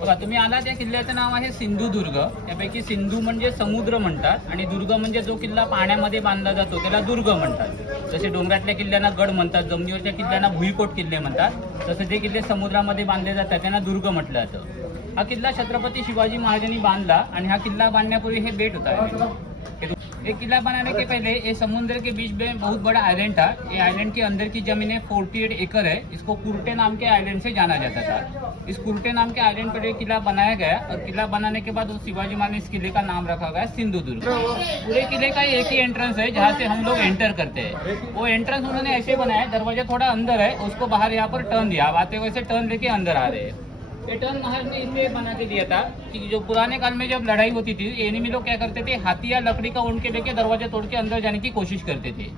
बघा तुम्ही आला त्या किल्ल्याचं नाव आहे सिंधुदुर्ग. त्यापैकी सिंधू म्हणजे समुद्र म्हणतात आणि दुर्ग म्हणजे जो किल्ला पाण्यामध्ये बांधला जातो त्याला दुर्ग म्हणतात. जसे डोंगरातल्या किल्ल्यांना गड म्हणतात, जमिनीवरच्या किल्ल्यांना भुईकोट किल्ले म्हणतात, तसं जे किल्ले समुद्रामध्ये बांधले जातात त्यांना दुर्ग म्हटलं जातं. हा किल्ला छत्रपती शिवाजी महाराजांनी बांधला आणि हा किल्ला बांधण्यापूर्वी हे बेट होता. ये किला बनाने के पहले ये समुद्र के बीच में बहुत बड़ा आइलैंड था। ये आइलैंड के अंदर की जमीनें 48 एकड़ है। इसको कुर्टे नाम के आइलैंड से जाना जाता था। इस कुर्टे नाम के आइलैंड पर एक किला बनाया गया और किला बनाने के बाद शिवाजी महाराज ने इस किले का नाम रखा गया सिंधुदुर्ग। पूरे किले का एक ही एंट्रेंस है जहाँ से हम लोग एंटर करते हैं। वो एंट्रेंस उन्होंने ऐसे बनाया, दरवाजा थोड़ा अंदर है, उसको बाहर यहाँ पर टर्न दिया। आते हुए से टर्न लेके अंदर आ रहे हैं। ये टर्न महाराज ने इसलिए बना के दिया था कि जो पुराने काल में जब लड़ाई होती थी, एनिमी लोग क्या करते थे, हाथी या लकड़ी का ऊन के लेके दरवाजा तोड़ के अंदर जाने की कोशिश करते थे।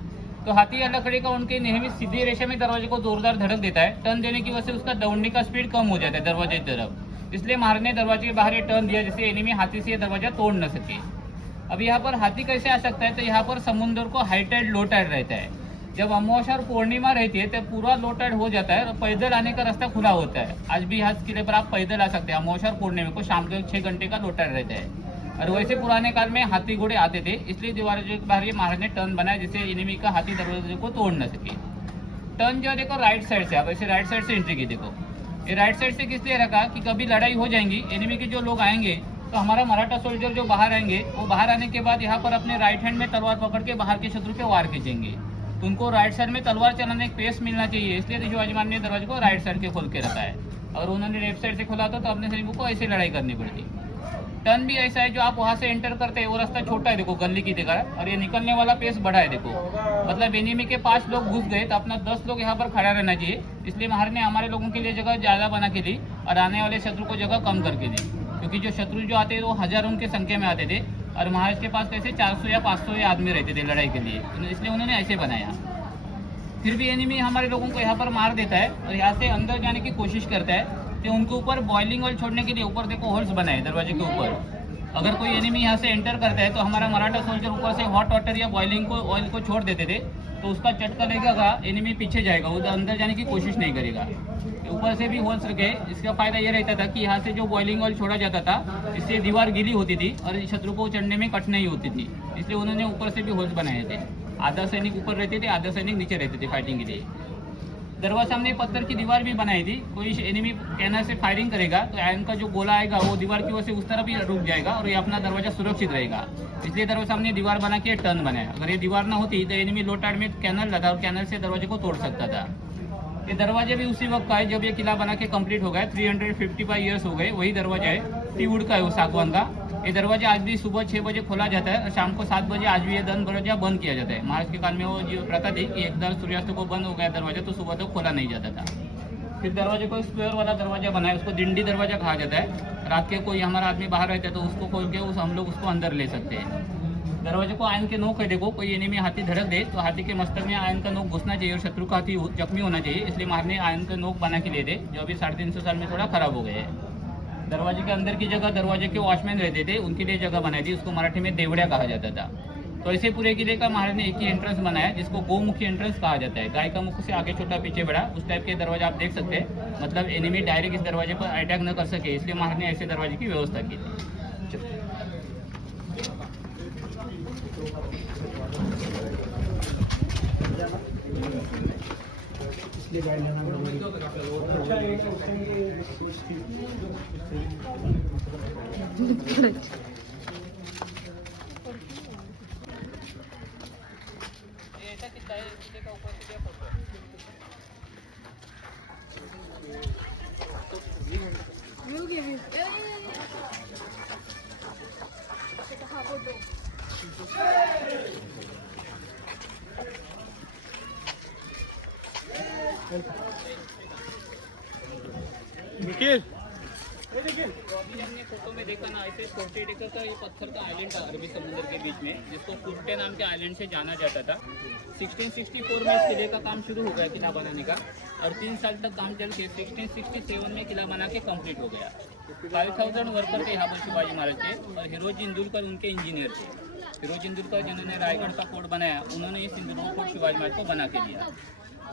तो हाथी या लकड़ी का ऊन के नेहमी सीधी रेशा में दरवाजे को जोरदार धड़क देता है। टर्न देने की वजह से उसका दौड़ने का स्पीड कम हो जाता है दरवाजे की तरफ। इसलिए महाराज ने दरवाजे के बाहर ये टर्न दिया जिससे एनिमी हाथी से दरवाजा तोड़ न सके। अब यहाँ पर हाथी कैसे आ सकता है, तो यहाँ पर समुद्र को हाई टाइड लो टाइड रहता है। जब अमावस्या और पूर्णिमा रहती है तब पूरा लो टाइड हो जाता है और पैदल आने का रास्ता खुला होता है। आज भी यहाँ किले पर आप पैदल आ सकते हैं। अमावस्या और पूर्णिमा को शाम के 6 घंटे का लो टाइड रहता है। और वैसे पुराने काल में हाथी घोड़े आते थे, इसलिए दरवाजे के बाहर ये महाराज ने टर्न बनाया जिससे एनिमी का हाथी दरवाजे को तोड़ न सके। टर्न जो है देखो राइट साइड से, आप ऐसे राइट साइड से एंट्री की। देखो ये राइट साइड से किस लिए रखा कि कभी लड़ाई हो जाएंगी, एनिमी के जो लोग आएंगे तो हमारा मराठा सोल्जर जो बाहर आएंगे वो बाहर आने के बाद यहाँ पर अपने राइट हैंड में तलवार पकड़ के बाहर के शत्रु पे वार खींचेंगे। तो उनको राइट साइड में तलवार चलाने एक पेस मिलना चाहिए, इसलिए शिवाजी महाराज ने दरवाजे को राइट साइड के खोल के रखा है। अगर उन्होंने लेफ्ट साइड से खोला था तो अपने सैनिकों को ऐसे लड़ाई करनी पड़ती। टर्न भी ऐसा है, जो आप वहाँ से एंटर करते हैं वो रास्ता छोटा है देखो गली की तरह, और ये निकलने वाला पेस बड़ा है देखो। मतलब एनिमी के 5 लोग घुस गए तो अपना 10 लोग यहाँ पर खड़ा रहना चाहिए। इसलिए महाराज ने हमारे लोगों के लिए जगह ज़्यादा बना के दी और आने वाले शत्रु को जगह कम करके दी, क्योंकि जो शत्रु जो आते थे वो हजारों की संख्या में आते थे और महाराज के पास कैसे 400 या 500 आदमी रहते थे लड़ाई के लिए, इसलिए उन्होंने ऐसे बनाया। फिर भी एनिमी हमारे लोगों को यहाँ पर मार देता है और यहाँ से अंदर जाने की कोशिश करता है। तो उनके ऊपर बॉइलिंग ऑयल छोड़ने के लिए ऊपर देखो होल्स बनाए दरवाजे के ऊपर। अगर कोई एनिमी यहाँ से एंटर करता है तो हमारा मराठा सोल्जर ऊपर से हॉट वाटर या बॉइलिंग को ऑयल को छोड़ देते थे, तो उसका चटका लगेगा, एनिमी पीछे जाएगा, वो अंदर जाने की कोशिश नहीं करेगा। ऊपर से भी होल्स रखे, इसका फायदा ये रहता था कि यहाँ से जो बॉइलिंग ऑयल छोड़ा जाता था इससे दीवार गीली होती थी और शत्रु को चढ़ने में कठिनाई होती थी, इसलिए उन्होंने ऊपर से भी होल्स बनाए थे। आधा सैनिक ऊपर रहते थे, आधा सैनिक नीचे रहते थे फाइटिंग के लिए। दरवाजा सामने पत्थर की दीवार भी बनाई थी, कोई एनिमी कैनर से फायरिंग करेगा तो आयरन का जो गोला आएगा वो दीवार की वजह से उस तरफ ही रुक जाएगा और ये अपना दरवाजा सुरक्षित रहेगा। इसलिए दरवाजा सामने दीवार बना के टर्न बनाया। अगर ये दीवार ना होती तो एनिमी लो टाइड में कैनल लगा और कैनल से दरवाजे को तोड़ सकता था। ये दरवाजे भी उसी वक्त का है जब ये किला बना के कंप्लीट हो गया, 355 ईयर्स हो गए। वही दरवाजा है, टीवुड का है वो, सागवान का। ये दरवाजा आज भी सुबह 6 बजे खोला जाता है और शाम को 7 बजे आज भी ये दरवाजा बंद किया जाता है। महाराज के काल में वो जो प्रथा थी कि एक बार सूर्यास्त को बंद हो गया दरवाजा तो सुबह तक खोला नहीं जाता था। फिर दरवाजे को स्क्वायर वाला दरवाजा बनाया, उसको दिंडी दरवाजा कहा जाता है। रात के कोई हमारा आदमी बाहर रहता है तो उसको खोल के हम लोग उसको अंदर ले सकते हैं। दरवाजे को आयन के नोक है देखो, कोई एनिमी हाथी धड़क दे तो हाथी के मस्तक में आयन का नोक घुसना चाहिए और शत्रु का हाथी जख्मी होना चाहिए, इसलिए महाराज ने आयन का नोक बना के लिए थे, जो अभी 350 साल में थोड़ा खराब हो गए हैं। दरवाजे के अंदर की जगह दरवाजे के वॉचमैन रहते थे, उनके लिए जगह बनाई थी, उसको मराठी में देवड़िया कहा जाता था। तो ऐसे पूरे किले का महाराज ने एक ही एंट्रेंस बनाया जिसको गोमुखी एंट्रेंस कहा जाता है। गाय का मुख से आगे छोटा पीछे बड़ा, उस टाइप के दरवाजा आप देख सकते हैं। मतलब एनिमी डायरेक्ट इस दरवाजे पर अटैक न कर सके, इसलिए महाराज ने ऐसे दरवाजे की व्यवस्था की थी। निखिल हमने फोटो में देखा ना, ऐसे 40 एकड़ का ये पत्थर का आइलैंड था अरबी समुद्र के बीच में, जिसको कुर्टे नाम के आइलैंड से जाना जाता था। 1664 में इस किले का काम शुरू हो गया किला बनाने का और 3 साल तक काम चल के 1667 में किला बना के कंप्लीट हो गया। 5000 वर्कर थे यहाँ पर शिवाजी महाराज के और हिरोजी इंदुलकर उनके इंजीनियर थे। हिरोजी इंदुलकर जिन्होंने रायगढ़ का फोर्ट बनाया, उन्होंने ये सिंधुदुर्ग फोर्ट शिवाजी महाराज को बना के दिया।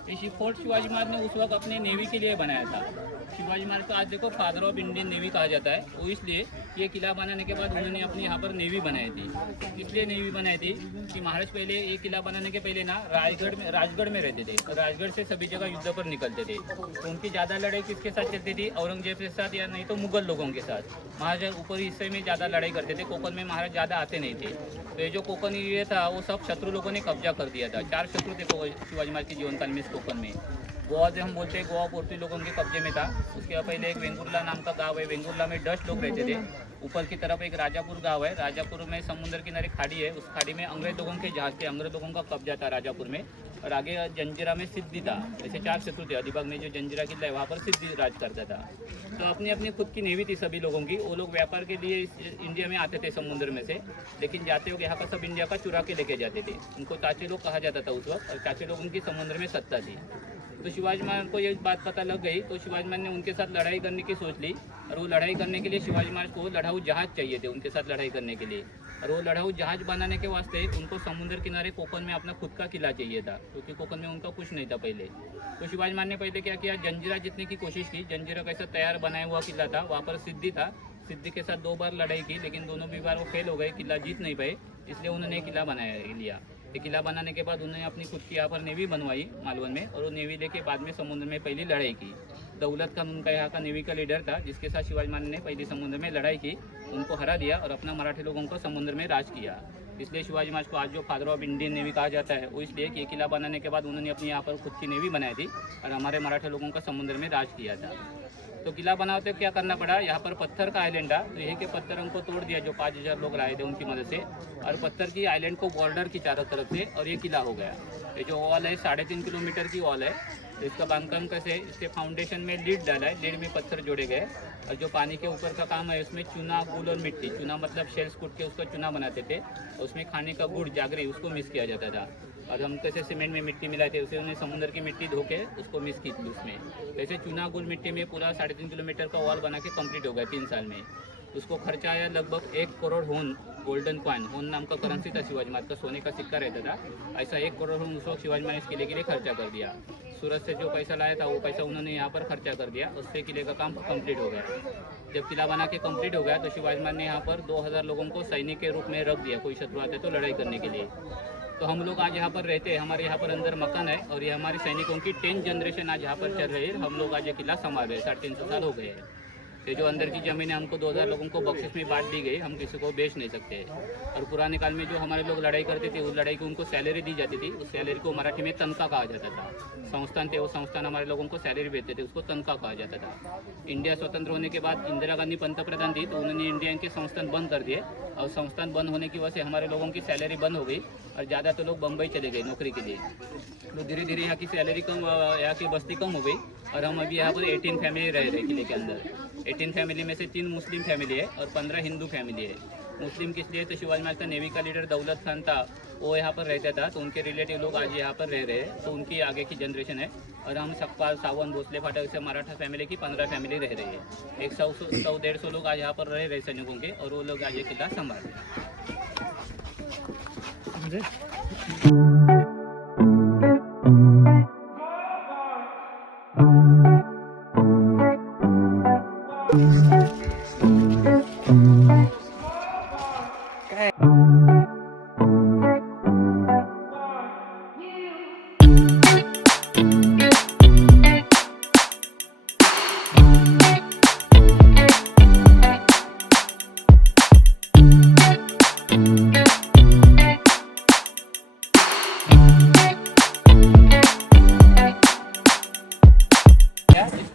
ये फोर्ट शिवाजी महाराज ने उस वक्त अपने नेवी के लिए बनाया था। शिवाजी महाराज को आज देखो फादर ऑफ इंडियन नेवी कहा जाता है, वो इसलिए ये किला बनाने के बाद उन्होंने अपनी यहाँ पर नेवी बनाई थी। इसलिए नेवी बनाई थी कि महाराज पहले ये किला बनाने के पहले ना राजगढ़ में रहते थे, और राजगढ़ से सभी जगह युद्ध पर निकलते थे। तो उनकी ज़्यादा लड़ाई किसके साथ चलती थी? औरंगजेब के साथ, या नहीं तो मुगल लोगों के साथ। महाराज ऊपरी हिस्से में ज़्यादा लड़ाई करते थे, कोकण में महाराज ज़्यादा आते नहीं थे। तो ये जो कोकण एरिया था वो सब शत्रु लोगों ने कब्जा कर दिया था। 4 शत्रु थे शिवाजी महाराज के जीवनकाल में इस कोकण में। गोवा जो हम बोलते हैं, गोवा पोर्तुगीज लोगों के कब्जे में था। उसके पहले एक वेंगुर्ला नाम का गांव है, वेंगुर्ला में डच लोग रहते थे। ऊपर की तरफ एक राजापुर गांव है, राजापुर में समुद्र किनारे खाड़ी है, उस खाड़ी में अंग्रेज लोगों के जहाज थे, अंग्रेज लोगों का कब्जा था राजापुर में। और आगे जंजीरा में सिद्धि था। ऐसे 4 शत्रु थे। अलीबाग में जो जंजीरा किला है वहाँ पर सिद्धि राज करता था। तो अपनी अपनी खुद की नेवी थी सभी लोगों की। वो लोग व्यापार के लिए इंडिया में आते थे समुद्र में से, लेकिन जाते हुए यहाँ का सब इंडिया का चुरा के लेके जाते थे। उनको चाचे लोग कहा जाता था उस वक्त, और चाचे लोग उनकी समुद्र में सत्ता थी। तो शिवाजी महाराज को ये बात पता लग गई, तो शिवाजी महाराज ने उनके साथ लड़ाई करने की सोच ली। और वो लड़ाई करने के लिए शिवाजी महाराज को लड़ाऊ जहाज चाहिए थे उनके साथ लड़ाई करने के लिए। और वो लड़ाऊ जहाज बनाने के वास्ते उनको समुद्र किनारे कोकण में अपना खुद का किला चाहिए था, क्योंकि कोकण में उनका कुछ नहीं था पहले। तो शिवाजी महाराज ने पहले क्या किया, जंजीरा जीतने की कोशिश की। जंजीरा कैसा तैयार बनाया हुआ किला था, वहाँ पर सिद्धि था। सिद्धि के साथ 2 बार लड़ाई की, लेकिन दोनों भी बार वो फेल हो गए, किला जीत नहीं पाए। इसलिए उन्होंने किला बनाया लिया। ये किला बनाने के बाद उन्होंने अपनी खुद की यहाँ पर नेवी बनवाई मालवन में, और वो नेवी लेके बाद में समुद्र में पहली लड़ाई की। दौलत खान उनका यहाँ का नेवी का लीडर था, जिसके साथ शिवाजी महाराज ने पहली समुद्र में लड़ाई की, उनको हरा दिया और अपना मराठी लोगों को समुद्र में राज किया। इसलिए शिवाजी महाराज को आज जो फादर ऑफ इंडियन नेवी कहा जाता है, वो इसलिए कि ये किला बनाने के बाद उन्होंने अपनी यहाँ पर खुद की नेवी बनाई थी और हमारे मराठी लोगों का समुद्र में राज किया था। तो किला बनाते क्या करना पड़ा, यहाँ पर पत्थर का आइलैंड था, तो यही के पत्थर हमको तोड़ दिया जो 5000 लोग रहे थे उनकी मदद से, और पत्थर की आइलैंड को बॉर्डर की चारों तरफ से, और ये किला हो गया। ये जो वॉल है 3.5 किलोमीटर की वॉल है। तो इसका बांधकाम कैसे, इसके फाउंडेशन में लीड डाला है, लीड में पत्थर जोड़े गए, और जो पानी के ऊपर का काम है उसमें चूना, गुड़ और मिट्टी। चूना मतलब शेल्स कूट के उसका चूना बनाते थे, और उसमें खाने का गुड़, जागरी, उसको मिक्स किया जाता था। और हम कैसे सीमेंट में मिट्टी मिलाए थे, उसे उन्हें समुद्र की मिट्टी धो के उसको मिक्स की थी उसमें। वैसे चूना, गुड़, मिट्टी में पूरा 3.5 किलोमीटर का वॉल बना के कंप्लीट हो गया 3 साल में। उसको खर्चा आया लगभग 1 करोड़ होन, गोल्डन कॉइन, होन नाम का करेंसी था शिवाजी महाराज का, सोने का सिक्का रहता था। ऐसा 1 करोड़ होन उस वक्त शिवाजी महाराज इस किले के लिए खर्चा कर दिया। सूरत से जो पैसा लाया था वो पैसा उन्होंने यहाँ पर खर्चा कर दिया, उससे किले का काम कंप्लीट हो गया। जब किला बना के कंप्लीट हो गया तो शिवाजी महाराज ने यहाँ पर 2000 लोगों को सैनिक के रूप में रख दिया, कोई शत्रु आते तो लड़ाई करने के लिए। तो हम लोग आज यहाँ पर रहते हैं, हमारे यहाँ पर अंदर मकान है, और ये हमारे सैनिकों की 10 जनरेशन आज यहाँ पर चल रही है। हम लोग आज ये किला संभाल रहे हैं, 350 साल हो गए हैं। ये जो अंदर की ज़मीन है हमको 2000 लोगों को बख्शिश में बांट दी गई, हम किसी को बेच नहीं सकते। और पुराने काल में जो हमारे लोग लड़ाई करते थे, उस लड़ाई की उनको सैलरी दी जाती थी। उस सैलरी को मराठी में तनख्वाह कहा जाता था। संस्थान थे, वो संस्थान हमारे लोगों को सैलरी देते थे, उसको तनख्वाह कहा जाता था। इंडिया स्वतंत्र होने के बाद इंदिरा गांधी पंतप्रधान थी, तो उन्होंने इंडिया के संस्थान बंद कर दिए, और संस्थान बंद होने की वजह से हमारे लोगों की सैलरी बंद हो गई, और ज़्यादा तो लोग बम्बई चले गए नौकरी के लिए। तो धीरे धीरे यहाँ की सैलरी कम, यहाँ की बस्ती कम हो गई, और हम अभी यहाँ पर 18 फैमिली रह रहे किले के अंदर। 18 फैमिली में से 3 मुस्लिम फैमिली है और 15 हिंदू फैमिली है। मुस्लिम किस लिए, तो शिवाजी महाराज का नेवी का लीडर दौलत खान था, वो यहाँ पर रहता था, तो उनके रिलेटिव लोग आज यहाँ पर रह रहे हैं, तो उनकी आगे की जनरेशन है। और हम सकपाल, सावन, भोसले फाटक से मराठा फैमिली की 15 फैमिली रह रही है। 100-150 लोग आज यहाँ पर रह रहे सैनिकों के, और वो लोग आज ये किला संभाल रहे हैं।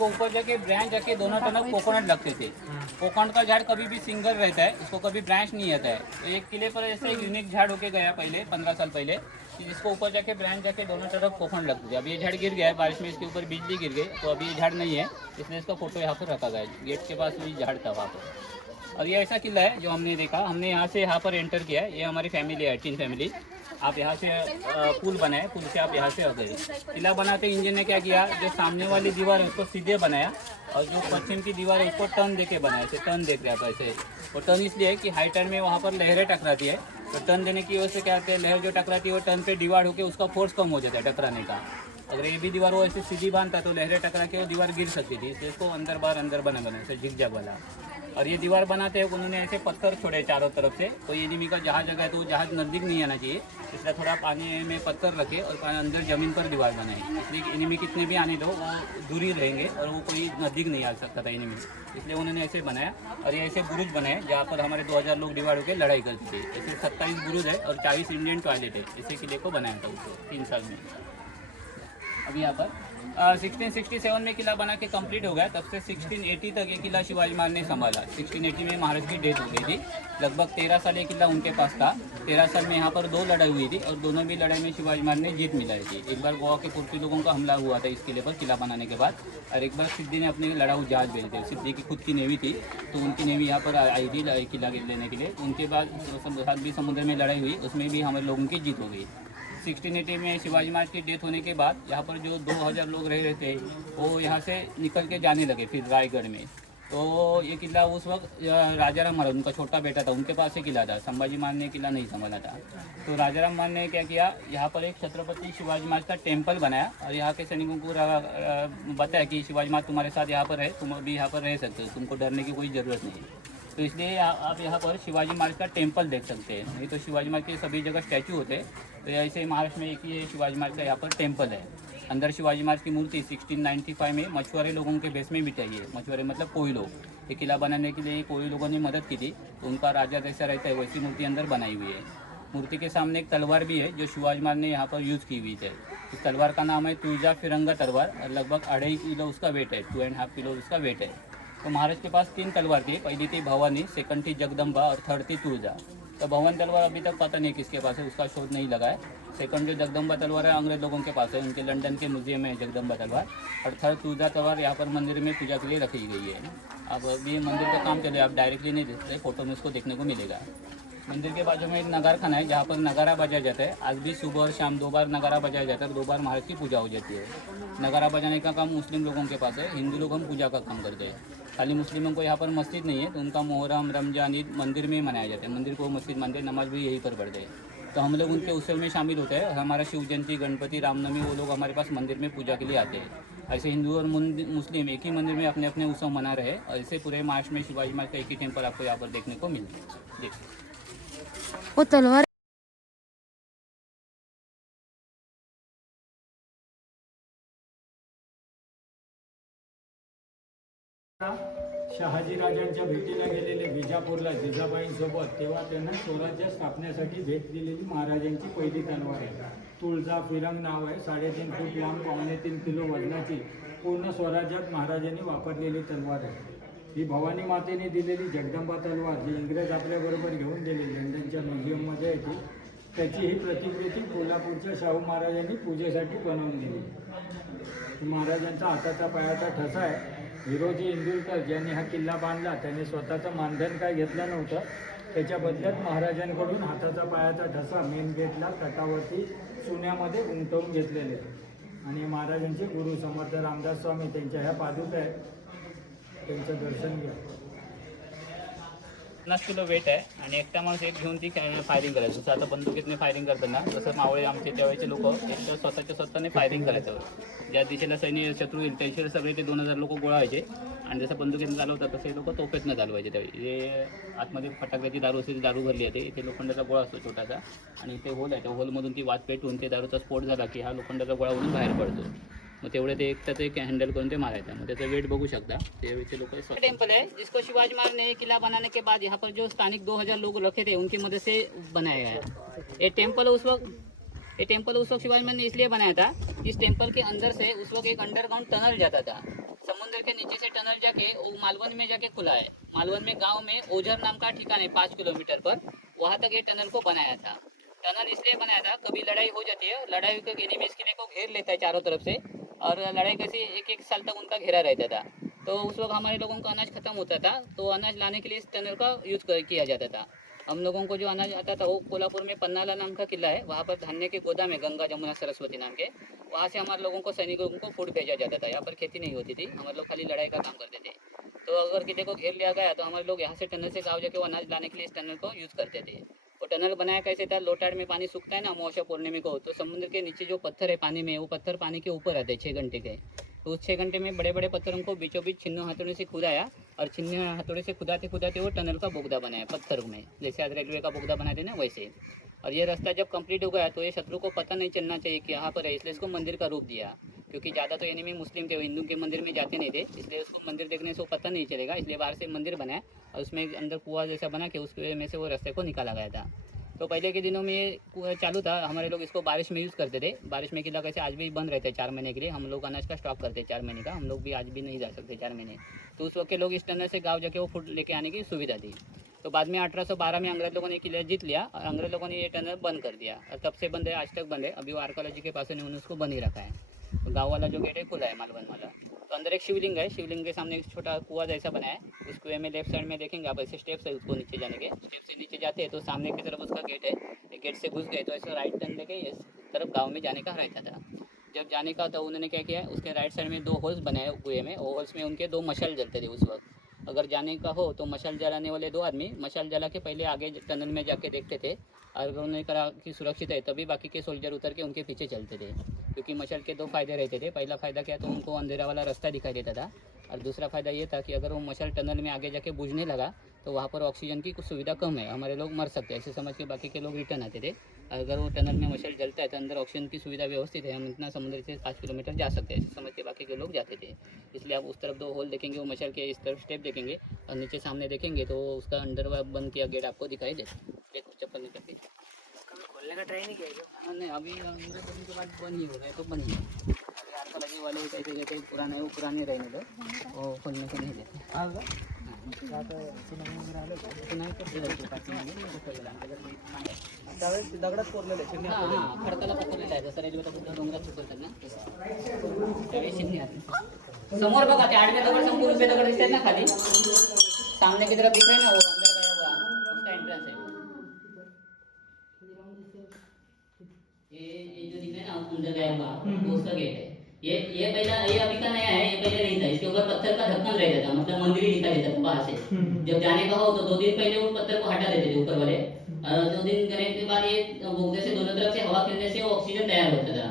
ऊपर जाके ब्रांच जाके दोनों तरफ कोकोनट लगते थे। कोकोनट का झाड़ कभी भी सिंगल रहता है, इसको कभी ब्रांच नहीं आता है। तो एक किले पर ऐसे एक यूनिक झाड़ होके गया पहले 15 साल पहले, कि जिसको ऊपर जाके ब्रांच जाके दोनों तरफ कोकोनट लगते थे। अब ये झाड़ गिर गया है बारिश में, इसके ऊपर बिजली गिर गई, तो अभी ये झाड़ नहीं है, इसलिए इसका फोटो यहाँ पर रखा गया है। गेट के पास वही झाड़ था वहाँ पर। और ये ऐसा किला है जो हमने देखा, हमने यहाँ से यहाँ पर एंटर किया है। ये हमारी फैमिली है, 18 फैमिली। आप यहाँ से पुल बनाए, पुल से आप यहाँ से आ गए। किला बनाते इंजन ने क्या किया, जो सामने वाली दीवार है उसको सीधे बनाया, और जो पश्चिम की दीवार है उसको टर्न देके बनाया। ऐसे टर्न देख रहे हैं ऐसे। और टर्न इसलिए है कि हाई टर्न में वहाँ पर लहरें टकराती है, तो टर्न देने की वजह से क्या होता है, लहर जो टकराती है वो टर्न पे डिवाइड होकर उसका फोर्स कम हो जाता है टकराने का। अगर ये भी दीवार वो ऐसे सीधी बांधता तो लहरें टकरा के वो दीवार गिर सकती थी, इसलिए इसको अंदर बना ऐसे झिकझक वाला। और ये दीवार बनाते हैं उन्होंने ऐसे पत्थर छोड़े चारों तरफ से, कोई एनिमी का जहाँ जगह है तो वो जहाज नज़दीक नहीं आना चाहिए, इसलिए थोड़ा पानी में पत्थर रखे और अंदर ज़मीन पर दीवार बनाए, इसलिए एनिमी कितने भी आने दो वो दूर ही रहेंगे और वो कोई नज़दीक नहीं आ सकता था एनिमी, इसलिए उन्होंने ऐसे बनाया। और ये ऐसे बुरुज बनाए जहाँ पर हमारे 2000 लोग डिवाइड होकर लड़ाई करते थे। ऐसे 27 बुरुज है और 40 इंडियन टॉयलेट है, इसी किले को बनाया था उसको 3 साल में। अब यहाँ पर 1667 में किला बना के कंप्लीट हो गया, तब से 1680 तक ये किला शिवाजी महाराज ने संभाला। 1680 में महाराज की डेथ हो गई थी, लगभग 13 साल ये किला उनके पास था। 13 साल में यहाँ पर 2 लड़ाई हुई थी और दोनों भी लड़ाई में शिवाजी महाराज ने जीत मिलाई थी। एक बार गोवा के पुर्तगाली लोगों का हमला हुआ था इस किले पर किला बनाने के बाद, और एक बार सिद्धि ने अपने लड़ाऊ जहाज भेजे थे। सिद्धि की खुद की नेवी थी तो उनकी नेवी यहाँ पर आई थी किला लेने के लिए। उनके बाद भी समुद्र में लड़ाई हुई, उसमें भी हमारे लोगों की जीत हो गई। 1680 में शिवाजी महाराज की डेथ होने के बाद यहाँ पर जो 2000 लोग रह रहे थे वो यहाँ से निकल के जाने लगे फिर रायगढ़ में। तो ये किला उस वक्त राजाराम महाराज उनका छोटा बेटा था, उनके पास ही किला था, संभाजी महाराज ने किला नहीं संभाला था। तो राजाराम महाराज ने क्या किया, यहाँ पर एक छत्रपति शिवाजी महाराज का टेम्पल बनाया और यहाँ के सैनिकों को बताया कि शिवाजी महाराज तुम्हारे साथ यहाँ पर है, तुम अभी यहाँ पर रह सकते हो, तुमको डरने की कोई ज़रूरत नहीं है। तो इसलिए आप यहाँ पर शिवाजी महाराज का टेम्पल देख सकते हैं। नहीं तो शिवाजी महाराज के सभी जगह स्टैचू होते हैं, तो ऐसे महाराष्ट्र में एक ही शिवाजी महाराज का यहाँ पर टेम्पल है। अंदर शिवाजी महाराज की मूर्ति 1695 में मछुआरे लोगों के बेस में बिठाई है। मछुआरे मतलब कोई लोग, ये किला बनाने के लिए कोई लोगों ने मदद की थी, तो उनका राजा जैसा रहता है वैसी मूर्ति अंदर बनाई हुई है। मूर्ति के सामने एक तलवार भी है जो शिवाजी महाराज ने यहाँ पर यूज़ की हुई है। इस तलवार का नाम है तुळजा फिरंगा तलवार और लगभग 2.5 किलो उसका वेट है, 2.5 किलो उसका वेट है। तो महाराज के पास 3 तलवार थी, पहली थी भवानी, सेकंड थी जगदम्बा और थर्ड थी तुळजा। तो भवानी तलवार अभी तक पता नहीं किसके पास है, उसका शोध नहीं लगा है। सेकंड जो जगदम्बा तलवार है अंग्रेज लोगों के पास है, उनके लंदन के म्यूजियम में है जगदम्बा तलवार। और थर्ड तुळजा तलवार यहाँ पर मंदिर में पूजा के लिए रखी गई है। अब अभी मंदिर का काम चले, आप डायरेक्टली नहीं देखते, फोटो में उसको देखने को मिलेगा। मंदिर के बाजू में एक नगार खाना है जहाँ पर नगारा बजाया जाता है। आज भी सुबह और शाम 2 बार नगारा बजाया जाता है और 2 बार महाराज की पूजा हो जाती है। नगारा बजाने का काम मुस्लिम लोगों के पास है, हिंदू लोग हम पूजा का काम करते हैं। खाली मुस्लिमों को यहाँ पर मस्जिद नहीं है, तो उनका मोहर्रम रमजान ईद मंदिर में ही मनाया जाता है। मंदिर को मस्जिद मानते हैं, नमाज भी यहीं पर पढ़ते हैं। तो हम लोग उनके उत्सव में शामिल होते हैं। हमारा शिव जयंती, गणपति, रामनवमी वो लोग हमारे पास मंदिर में पूजा के लिए आते हैं। ऐसे हिंदू और मुस्लिम एक ही मंदिर में अपने अपने उत्सव मना रहे हैं। और ऐसे पूरे महाराष्ट्र में शिवाजी महाराज का एक ही टेम्पल आपको यहाँ पर देखने को मिलता है। वो तलवार शहाजीराजांच्या भेटीला गेलेले विजापूरला जिजाबाईंसोबत, तेव्हा त्यांना स्वराज्य स्थापनेसाठी भेट दिलेली महाराजांची पहिली तलवार आहे। तुळजा फिरंग नाव आहे, 3.5 फूट लांब, 3.25 किलो वजनाची, पूर्ण स्वराज्यात महाराजांनी वापरलेली तलवार आहे। ही भवानी मातेने दिलेली जगदंबा तलवार जी इंग्रज आपल्याबरोबर घेऊन गेले लंडनच्या म्युझियममध्ये आहे ती, त्याची ही प्रतिकृती कोल्हापूरच्या शाहू महाराजांनी पूजेसाठी बनवून दिली। महाराजांचा हाताचा पायाचा ठसा आहे। हिरोजी इंदुरकर ज्यांनी हा किल्ला बांधला त्याने स्वतःचं मानधन काय घेतलं नव्हतं, त्याच्या बदल्यात महाराजांकडून हाताचा पायाचा ठसा मेन गेटला तटावरती चुन्यामध्ये उमटवून घेतलेले आहे। आणि महाराजांचे गुरु समर्थ रामदास स्वामी त्यांच्या ह्या पादुका आहेत, त्यांचं दर्शन घ्या। 50 किलो वेट आहे आणि एकटा माणूस एक घेऊन ती फायरिंग करायचं। जसं आता बंदुकीतने फायरिंग करताना जसं मावळे आमचे त्यावेळेचे लोक एक स्वतःने फायरिंग करायचं। ज्या दिशेला सैन्य शत्रू येईल त्या दिशेला सगळे ते 2000 लोक गोळा व्हायचे आणि जसं बंदुकीतनं चालवतात तसे लोक तोफेतनं चालवायचे। त्यावेळी जे आतमध्ये फटाक्याची दारू असते ती दारू भरली आहे, इथे लोखंडाचा गोळा असतो छोटासा आणि इथे होल आहे, त्या होलमधून ती वात पेटून ते दारूचा स्फोट झाला की हा लोखंडाचा गोळा उडून बाहेर पडतो। मग तेवढे ते एकटाच एक हँडल करून ते मारायचं। मग त्याचं वेट बघू शकता, त्यावेळेचे लोक। टेम्पल है जिसको शिवाजी महाराज ने किला बनाने के बाद यहाँ पर जो स्थानिक 2000 लोग रखे थे उनकी मदद से बनाया गया है। ये टेम्पल उस वक्त शिवाजी महाराज ने इसलिए बनाया था, इस टेम्पल के अंदर से उस वक्त एक अंडरग्राउंड टनल जाता था। समुद्र के नीचे से टनल जाके वो मालवन में जाके खुला है। मालवन में गाँव में ओझर नाम का ठिकाना है 5 किलोमीटर पर, वहाँ तक ये टनल को बनाया था। टनल इसलिए बनाया था, कभी लड़ाई हो जाती है, लड़ाई को एनिमी इस किले को घेर लेता है चारों तरफ से, और लड़ाई कैसे एक साल तक उनका घेरा रहता था। तो उस वक्त हमारे लोगों का अनाज खत्म होता था, तो अनाज लाने के लिए इस टनल का यूज़ किया जाता था। हम लोगों को जो अनाज आता था वो कोल्हापुर में पन्नाला नाम का किला है, वहाँ पर धान्य के गोदाम है, गंगा जमुना सरस्वती नाम के, वहाँ से हमारे लोगों को सैनिकों को फूड भेजा जाता था। यहाँ पर खेती नहीं होती थी, हमारे लोग खाली लड़ाई का काम करते थे। तो अगर किले को घेर लिया गया तो हमारे लोग यहाँ से टनल से गाँव जाके वो अनाज लाने के लिए इस टनल को यूज़ करते थे। वो टनल बनाया कैसे था, लो टाइड में पानी सूखता है ना अमावस्या पूर्णिमा को, तो समुद्र के नीचे जो पत्थर है पानी में, वो पत्थर पानी के ऊपर आते हैं 6 घंटे के। तो उस 6 घंटे में बड़े बड़े पत्थरों को बीचों बीच छिन्न हथौड़े से खुदाया, और छिन्न हथौड़े से खुदाते खुदाते वो टनल का बोगदा बनाया पत्थरों में, जैसे आज रेलवे का बोगदा बनाते ना वैसे। और ये रास्ता जब कंप्लीट हो गया तो ये शत्रु को पता नहीं चलना चाहिए कि यहाँ पर है, इसलिए इसको मंदिर का रूप दिया। क्योंकि ज़्यादा तो एनिमी मुस्लिम थे, वो हिंदू के मंदिर में जाते नहीं थे, इसलिए उसको मंदिर देखने से वो पता नहीं चलेगा, इसलिए बाहर से मंदिर बनाया और उसमें अंदर कुआं जैसा बना के उसके में से वो रास्ते को निकाला गया था। तो पहले के दिनों में ये कुआं चालू था, हमारे लोग इसको बारिश में यूज़ करते थे। बारिश में किला कैसे आज भी बंद रहता है 4 महीने के लिए, हम लोग अनाज का स्टॉक करते हैं 4 महीने का, हम लोग भी आज भी नहीं जा सकते 4 महीने। तो उस वक्त के लोग इस टनल से गाँव जाके वो फूड लेके आने की सुविधा थी। तो बाद में 1812 में अंग्रेज लोगों ने किला जीत लिया और अंग्रेज लोगों ने ये टनल बंद कर दिया, और तब से बंद है, आज तक बंद है। अभी वो आर्कोलॉजी के पास उन्होंने उसको बंद ही रखा है। तो गाँव वाला जो गेट है खुला है मालवन वाला। तो अंदर एक शिवलिंग है, शिवलिंग के सामने एक छोटा कुआं जैसा बनाया है। उस कुएं में लेफ्ट साइड में देखेंगे आप, ऐसे स्टेप्स है उसको नीचे जाने के, स्टेप से नीचे जाते हैं तो सामने की तरफ उसका गेट है। गेट से घुस गए तो ऐसे राइट टर्न लेके इस तरफ गाँव में जाने का रहता था। जब जाने का तो उन्होंने क्या किया, उसके राइट साइड में 2 होल्स बनाए कुएं में, वो होल्स में उनके 2 मशाल जलते थे उस वक्त। अगर जाने का हो तो मशाल जलाने वाले 2 आदमी मशाल जला के पहले आगे टनल में जाके देखते थे, और उन्होंने कहा कि सुरक्षित है, तभी बाकी के सोल्जर उतर के उनके पीछे चलते थे। क्योंकि मशाल के 2 फायदे रहते थे। पहला फ़ायदा क्या, तो उनको अंधेरा वाला रास्ता दिखाई देता था, और दूसरा फ़ायदा ये था कि अगर वो मशाल टनल में आगे जाके बुझने लगा तो वहाँ पर ऑक्सीजन की कुछ सुविधा कम है, हमारे लोग मर सकते हैं, ऐसे समझ के बाकी के लोग रिटर्न आते थे। अगर वो टनल में मशाल जलता है तो अंदर ऑक्सीजन की सुविधा व्यवस्थित है, हम इतना समुद्र से 5 किलोमीटर जा सकते हैं, ऐसे समझ के बाकी के लोग जाते थे। इसलिए आप उस तरफ 2 होल देखेंगे, वो मशाल के इस तरफ स्टेप देखेंगे, और नीचे सामने देखेंगे तो उसका अंदर बंद किया गेट आपको दिखाई देता। देखो चप्पल निकल के खोलने का ट्राई नहीं किया क्या? नहीं, अभी मेरे खोलने के बाद बंद ही हो रहा है, तो बंद ही है। अभी आर्कोलॉजी वाले कैसे जैसे पुराना है वो पुराने रहने दो, वो खोलने को नहीं देते। दगडात कोरलेलं खडकाला पकडलेला आहे, जसं रेल्वेचा बुद्ध डोंगरात उतरतात ना त्यावेळी शिंदे आले। समोर बघा ते आडवे दगड, समोर उभे दगड दिसतात ना खाली, सामने की तरफ दिख रहा है ना, वो अंदर गया हुआ उसका एंट्रेंस है। ये जो दिख रहा है ना अंदर गया हुआ वो उसका गेट है। ये पहला, ये अभी का नया है, ये पहले नहीं था। इसके ऊपर पत्थर का ढक्कन रहता था, मतलब मंदिर ही दिखाई देता था बाहर से। जब जाने का हो तो 2 दिन पहले उस पत्थर को हटा देते थे ऊपर वाले, और 2 दिन करने के बाद ये बोगदे से दोनों तरफ से हवा खेलने से वो ऑक्सीजन तैयार होता था।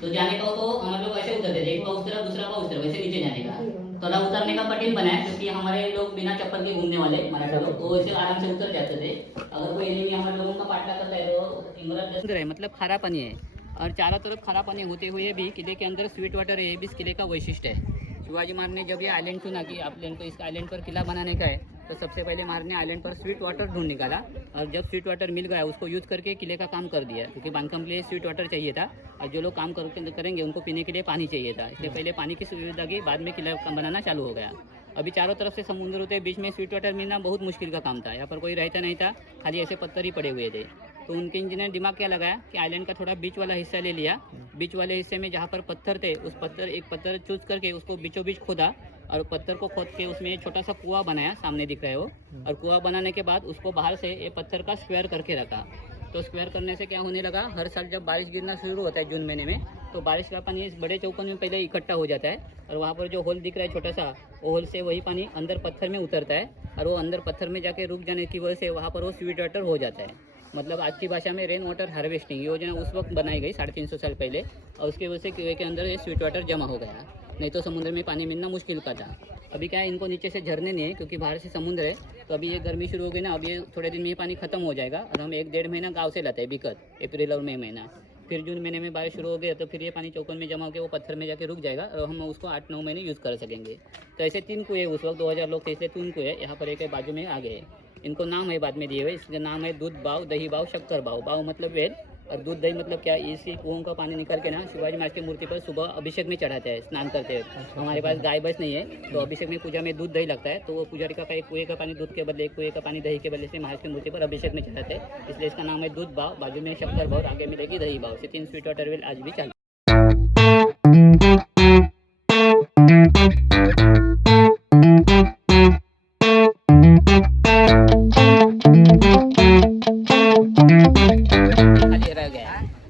तो जाने का हो तो हम लोग ऐसे उतरते थे, एक पाँव उस तरफ दूसरा पाँव उस तरफ, वैसे नीचे जाने का। थोड़ा उतरने का कठिन बना है क्योंकि हमारे लोग बिना चप्पल के घूमने वाले मराठा लोग, वो ऐसे आराम से उतर जाते थे। अगर कोई एनिमी हमारे लोगों का पाटला करता है तो इंग्रज है, मतलब खारा पानी है, और चारों तरफ खारा पानी होते हुए भी किले के अंदर स्वीट वाटर है, ये भी इस किले का वैशिष्ट्य है। शिवाजी महाराज ने जब ये आइलैंड चुना कि आइलैंड को, इस आइलैंड पर किला बनाने का है, तो सबसे पहले महाराज ने आइलैंड पर स्वीट वाटर ढूंढ निकाला, और जब स्वीट वाटर मिल गया उसको यूज़ करके किले का काम कर दिया। क्योंकि बांधकाम के लिए स्वीट वाटर चाहिए था, और जो लोग काम करेंगे उनको पीने के लिए पानी चाहिए था, इसलिए पहले पानी की सुविधा की, बाद में किला बनाना चालू हो गया। अभी चारों तरफ से समुद्र होते, बीच में स्वीट वाटर मिलना बहुत मुश्किल का काम था। यहाँ पर कोई रहता नहीं था, खाली ऐसे पत्थर ही पड़े हुए थे। तो उनके इंजीनियर दिमाग क्या लगाया कि आइलैंड का थोड़ा बीच वाला हिस्सा ले लिया, बीच वाले हिस्से में जहाँ पर पत्थर थे उस एक पत्थर चूज करके उसको बीचों बीच खोदा, और पत्थर को खोद के उसमें छोटा सा कुआं बनाया, सामने दिख रहा है वो। और कुआं बनाने के बाद उसको बाहर से ये पत्थर का स्क्वायर करके रखा। तो स्क्वायर करने से क्या होने लगा, हर साल जब बारिश गिरना शुरू होता है जून महीने में, तो बारिश का पानी इस बड़े चौकों में पहले इकट्ठा हो जाता है, और वहाँ पर जो होल दिख रहा है छोटा सा, वो होल से वही पानी अंदर पत्थर में उतरता है, और वो अंदर पत्थर में जाके रुक जाने की वजह से वहाँ पर वो स्वीट वाटर हो जाता है। मतलब आज की भाषा में रेन वाटर हार्वेस्टिंग योजना उस वक्त बनाई गई 350 साल पहले, और उसकी वजह से कुएं के अंदर ये स्वीट वाटर जमा हो गया, नहीं तो समुद्र में पानी मिलना मुश्किल का था। अभी क्या है, इनको नीचे से झरने नहीं है क्योंकि बाहर से समुद्र है, तो अभी ये गर्मी शुरू हो गई ना, अभी थोड़े दिन में ये पानी खत्म हो जाएगा, और हम 1-1.5 महीना गाँव से लाते हैं बिकट, अप्रैल और मई महीना। फिर जून महीने में बारिश शुरू हो गया तो फिर ये पानी चौकों में जमा होकर वो पत्थर में जाके रुक जाएगा, और हम उसको 8-9 महीने यूज़ कर सकेंगे। तो ऐसे 3 कुएं उस वक्त 2000 लोग थे, इसलिए 3 कुएं यहाँ पर एक बाजू में आ गए। इनको नाम है बाद में दिए हुए, इसका नाम है दूध बाव, दही बाव, शक्कर बाव। बाव मतलब वेल, और दूध दही मतलब क्या, इसी कुओं का पानी निकाल के ना शिवाजी महाराज की मूर्ति पर सुबह अभिषेक में चढ़ाते हैं स्नान करते हैं। हमारे पास गाय भैंस नहीं है, तो अभिषेक में पूजा में दूध दही लगता है, तो वो पुजारी का एक कुएं का पानी दूध के बदले, एक कुएं का पानी दही के बदले से महाराज की मूर्ति पर अभिषेक में चढ़ाते हैं, इसलिए इसका नाम है दूध बाव। बाजू में शक्कर बाव, आगे मिलेगी दही बाव। से 3 स्वीट वाटर वेल आज भी चालू।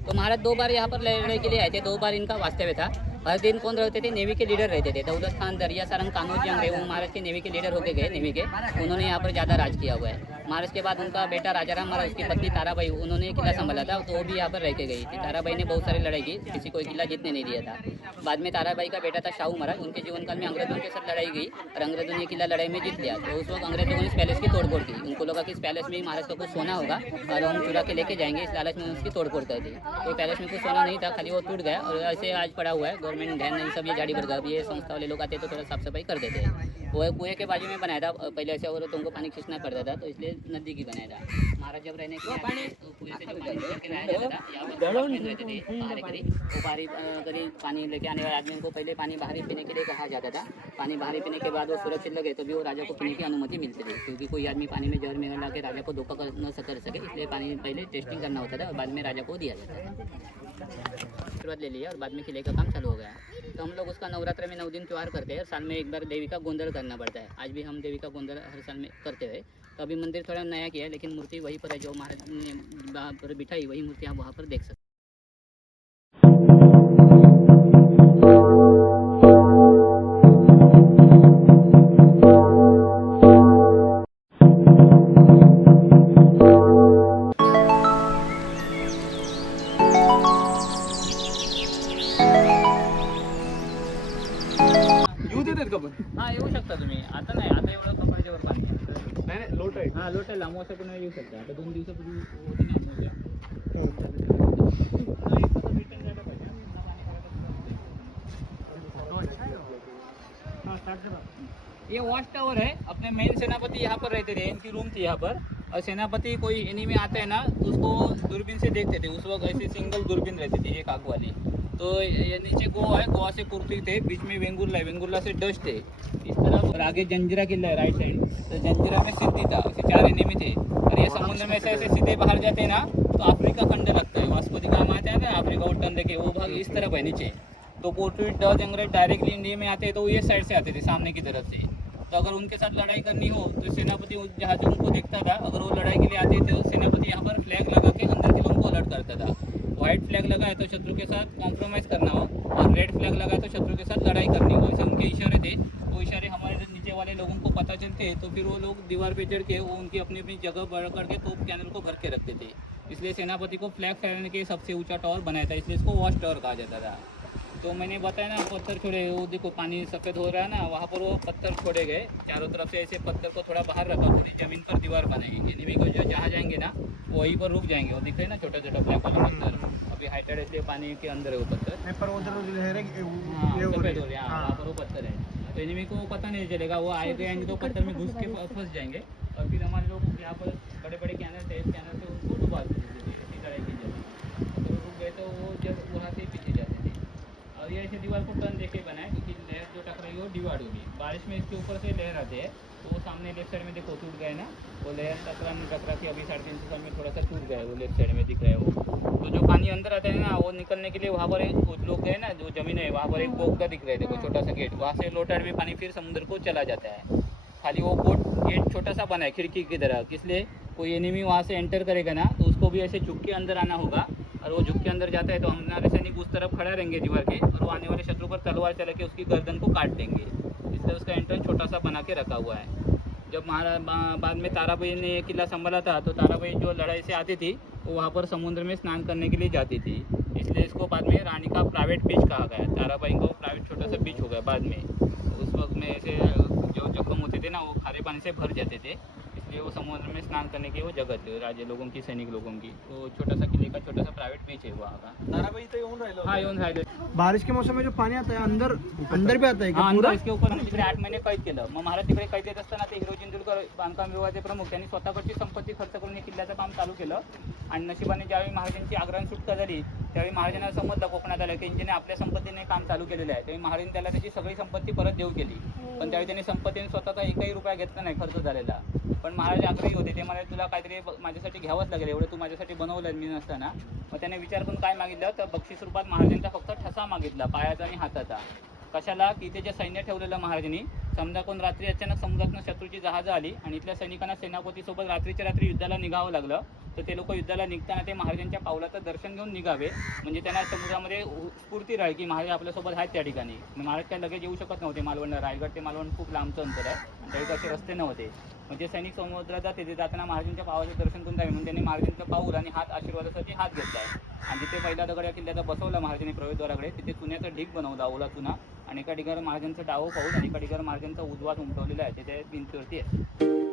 तो महाराज 2 बार यहाँ पर लड़ने के लिए आए थे, 2 बार इनका वास्तव्य था। हर दिन कौन रहते थे, नेवी के लीडर रहते थे। दौलत खान, दरिया सारंग, कानूर जंग रहे, वो महाराज के नेवी के लीडर होके गए, नेवी के। उन्होंने यहाँ पर ज़्यादा राज किया हुआ है। महाराज के बाद उनका बेटा राजाराम महाराज, उसकी पत्नी ताराबाई, उन्होंने किला संभाला था, तो वो भी यहाँ पर रह के गई थी। ताराबाई ने बहुत सारी लड़ाई की, किसी को किला जीतने नहीं दिया था। बाद में ताराबाई का बेटा था शाहू महाराज, उनके जीवन काल में अंग्रेजों के साथ लड़ाई गई और अंग्रेजों ने किला लड़ाई में जीत लिया। तो उस वक्त अंग्रेजों ने इस पैलेस की तोड़फोड़ की। उनको लगा कि इस पैलेस में ही महाराज का कुछ सोना होगा और हम चुरा के लेके जाएंगे, इस लालच में उसकी तोड़फोड़ कर दी। तो पैलेस में कुछ सोना नहीं था, खाली वो टूट गया और ऐसे आज पड़ा हुआ है। गवर्नमेंट ध्यान नहीं, सब ये झाड़ी भर गया। ये संस्था वाले लोग आते तो थोड़ा साफ सफाई कर देते हैं। वो कुएं के बाजू में बनाया था पहले, ऐसे और तुमको पानी खींचना पड़ता था, तो इसलिए नदी की बनाया था। महाराज जब रहने के लिए तो कुएं से जो लेके लाया जाता था, यहाँ पर रहते थे बाहर करी, वो बाहरी करी पानी लेके आने वाले आदमी को पहले पानी बाहरी पीने के लिए कहा जाता था। पानी बाहरी पीने के बाद वो सुरक्षित लगे तो भी वो राजा को पीने की अनुमति मिलती थी, क्योंकि कोई आदमी पानी में जहर मिला के राजा को धोखा न कर सके, इसलिए पानी पहले टेस्टिंग करना होता था और बाद में राजा को दिया जाता था। आशीर्वाद ले लिया और बाद में किले का काम चालू हो गया। तो हम लोग उसका नवरात्र में 9 दिन त्यौहार करते हैं। साल में एक बार देवी का गोंदल करना पड़ता है। आज भी हम देवी का गोंदल हर साल में करते हैं। तो अभी मंदिर थोड़ा नया किया है, लेकिन मूर्ति वहीं पर है जो महाराज ने वहाँ पर बिठाई, वही मूर्ति आप वहाँ पर देख सकते हैं। हां, येऊ शकता तुम्ही. आता नाही, आता एवढं कपड्याच्या वर पाणी आहे. नाही लोट आहे. हां, लोट आहे. अमावस्या पण येऊ शकता. आता 2 दिवसापूर्वी होती ना अमावस्या. ये वॉच टावर है। अपने मेन सेनापति यहाँ पर रहते थे, इनकी रूम थी यहाँ पर। और सेनापति कोई एनिमी आता है ना तो उसको दूरबीन से देखते थे। उस वक्त ऐसी सिंगल दूरबीन रहती थी, एक आग वाली। तो ये नीचे गोवा है, गोवा से कुर्ती थे, बीच में वेंगुर्ला है, वेंगुर्ला से डच थे इस तरफ। और आगे जंजीरा किला है राइट साइड, तो जंजीरा में सिद्धि था, ऐसे 4 एनिमी थे। और ये समुद्र में से ऐसे सीधे बाहर जाते हैं ना तो अफ्रीका खंड लगता है। वास्को दी गामा आता है ना, अफ्रीका उट्टन देखे, वो भाग इस तरफ है नीचे। तो पोर्टुगीज डच अंग्रेज डायरेक्टली इंडिया में आते तो ये साइड से आते थे, सामने की तरफ से। तो अगर उनके साथ लड़ाई करनी हो तो सेनापति उस जहाज उनको देखता था। अगर वो लड़ाई के लिए आते थे तो सेनापति यहाँ पर फ्लैग लगा के अंदर के लोगों को अलर्ट करता था। व्हाइट फ्लैग लगा है तो शत्रु के साथ कॉम्प्रोमाइज़ करना हो, और रेड फ्लैग लगा है तो शत्रु के साथ लड़ाई करनी हो। ऐसे उनके इशारे थे। वो इशारे हमारे नीचे वाले लोगों को पता चलते तो फिर वो लोग दीवार पे चढ़ के वो उनकी अपनी अपनी जगह बढ़ करके तोप कैनल को भर के रखते थे। इसलिए सेनापति को फ्लैग फहराने के सबसे ऊंचा टावर बनाया था, इसलिए इसको वॉच टावर कहा जाता था। तो मैंने बताया ना पत्थर छोड़े, वो देखो पानी सफ़ेद हो रहा है ना, वहाँ पर वो पत्थर छोड़े गए चारों तरफ से। ऐसे पत्थर को थोड़ा बाहर रखा, थोड़ी ज़मीन पर दीवार बनाएंगे। एनिमी को जो जहाँ जाएंगे ना वहीं पर रुक जाएंगे। वो दिख रहे ना छोटा छोटा ब्लैक वाला पत्थर, अभी हाइटेड इसलिए पानी के अंदर है वो पत्थर। हाँ, सफ़ेद हो रहे हैं, वहाँ पर वो पत्थर है। तो एनिमी को पता नहीं चलेगा, वो आएंगे तो पत्थर में घुस के फंस जाएंगे। और फिर हमारे लोग यहाँ पर बड़े बड़े कैनल थे, इस कैनल से उनको डुबा देते थे इसी तरह की जगह। तो रुक गए तो वो जब वहाँ से पीछे जाते थे। और ये ऐसे दीवार को टर्न देके बनाए क्योंकि लहर जो टकराई वो डिवाइड होगी। बारिश में इसके ऊपर से लहर आते हैं तो वो सामने लेफ्ट साइड में देखो टूट गए ना, वो लहर टकरा के अभी 350 साल में थोड़ा सा टूट गया है, वो लेफ्ट साइड में दिख रहा है वो। तो जो पानी अंदर आता है ना वो निकलने के लिए वहाँ पर एक लोग गए ना, जो जमीन है वहाँ पर एक बोगदा दिख रहा है, देखो छोटा सा गेट, वहाँ से लोटाड़ में पानी फिर समुद्र को चला जाता है। खाली वो गेट छोटा सा बना है खिड़की की तरह, इसलिए कोई एनिमी वहाँ से एंटर करेगा ना तो उसको भी ऐसे झुक के अंदर आना होगा। और वो झुक के अंदर जाता है तो हमारे सैनिक उस तरफ खड़ा रहेंगे दीवार के, और वो आने वाले शत्रु पर तलवार चला के उसकी गर्दन को काट देंगे। इसलिए उसका एंट्रेंस छोटा सा बना के रखा हुआ है। जब बाद में ताराबाई ने किला संभाला था तो ताराबाई जो लड़ाई से आती थी वो वहाँ पर समुद्र में स्नान करने के लिए जाती थी, इसलिए इसको बाद में रानी का प्राइवेट बीच कहा गया। ताराबाई को प्राइवेट छोटा सा बीच हो गया बाद में। उस वक्त में ऐसे जो जख्म होते थे ना वो खारे पानी से भर जाते थे, इसलिए वो समुद्र में स्नान करने की वो जगह थी राजे लोगों की, सैनिक लोगों की। तो छोटा सा किले का छोटा सा प्राइवेट बीच है वहाँ का। ताराबाई इथे येऊन राहिलो. हाँ, येऊन राहिले. बारिश के मौसम में जो पानी आता है अंदर भी आता है हाँ, क्या पूरा? इसके ऊपर तिकडे 8 महिने कैद केलं. मग महाराज तिकडे कैद येत असताना ते हिरो जिंदुरकर बांधकाम विभागाचे प्रमुख त्यांनी स्वतःकडची संपत्ती खर्च करून हे किल्ल्याचं काम चालू केलं. आणि नशिबाने ज्यावेळी महाराजांची आग्रहण सुटका झाली त्यावेळी महाराजांना समजलं कोकणात आलं की इंजिने आपल्या संपत्तीने काम चालू केलेलं आहे. त्यावेळी महाराजांनी त्याला त्याची सगळी संपत्ती परत देऊ केली. पण त्यावेळी त्यांनी संपत्तीने स्वतःचा एकही रुपया घेतला नाही खर्च झालेला. पण महाराज आग्रही होते, ते म्हणाले तुला काहीतरी माझ्यासाठी घ्यावंच लागेल, एवढं तू माझ्यासाठी बनवलं मी नसताना. मग त्याने विचार करून काय मागितलं तर बक्षीस रूपात महाराजांचा फक्त ठसा मागितला, पायाचा आणि हाताचा. कशाला की इथे जे सैन्य ठेवलेलं महाराजांनी, समजा कोण रात्री अचानक समुद्रातनं शत्रूची जहाजं आली आणि इथल्या सैनिकांना सेनापतीसोबत रात्रीच्या रात्री युद्धाला निघावं लागलं तर तर ते लोक युद्धाला निघताना ते महाराजांच्या पावलाचं दर्शन घेऊन निघावे, म्हणजे त्यांना समुद्रामध्ये स्फूर्ती राहील की महाराज आपल्यासोबत आहेत त्या ठिकाणी. महाराज काय लगेच येऊ शकत नव्हते मालवणला, रायगड ते मालवण खूप लांबचं अंतर आहे आणि त्यावेळी असे रस्ते नव्हते. म्हणजे सैनिक समुद्रात जाते, ते जाताना महाराजांच्या पावाचं दर्शन करून जावे म्हणून त्यांनी महाराजांचं पाऊल आणि हात आशीर्वादासाठी हात घेतला आहे. आणि तिथे पहिला दगड या किल्ल्याचा बसवला महाराजांनी प्रवेशद्वाराकडे, तिथे चुन्याचा ढीग बनवला, ओला चुना, आणि एका ठिकाणी महाराजांचं डावं पाऊल आणि एका ठिकाणी महाराजांचा उजवा उमटवलेला आहे, ते त्या भिंतीवरती आहे.